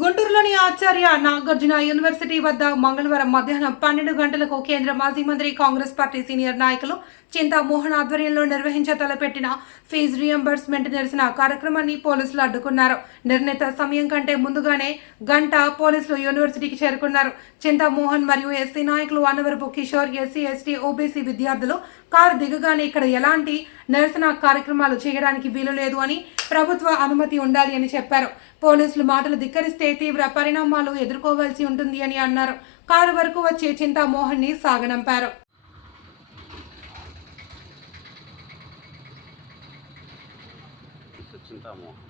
గుంటూరులోని ఆచార్య నాగార్జున యూనివర్సిటీ వద్ద మంగళవారం మధ్యాహ్నం 12 గంటలకు కేంద్ర మాజీ మంత్రి కాంగ్రెస్ పార్టీ సీనియర్ నాయకులు చింతా మోహన్ ఆధ్వర్యంలో తలపెట్టిన ఫీజు రియంబర్స్మెంట్ నిరసన కార్యక్రమాన్ని పోలీసులు అడ్డుకున్నారు. నిర్ణీత సమయం కంటే ముందుగానే గంట పోలీసులు యూనివర్సిటీకి చేరుకున్నారు. చింతా మోహన్ మరియు ఎస్సీ నాయకులు Annavarapu Kishore, SC, ST, OBC విద్యార్థులు కారు దిగగానే ఇక్కడ ఎలాంటి నిరసన కార్యక్రమాలు చేయడానికి వీలు లేదు అని, ప్రభుత్వ అనుమతి ఉండాలి అని చెప్పారు. పోలీసులు మాటలు ధిక్కరిస్తే తీవ్ర పరిణామాలు ఎదుర్కోవాల్సి ఉంటుంది అని అన్నారు. కారు వరకు వచ్చి చింతా మోహన్ ని సాగనంపారు. చింతామోహన్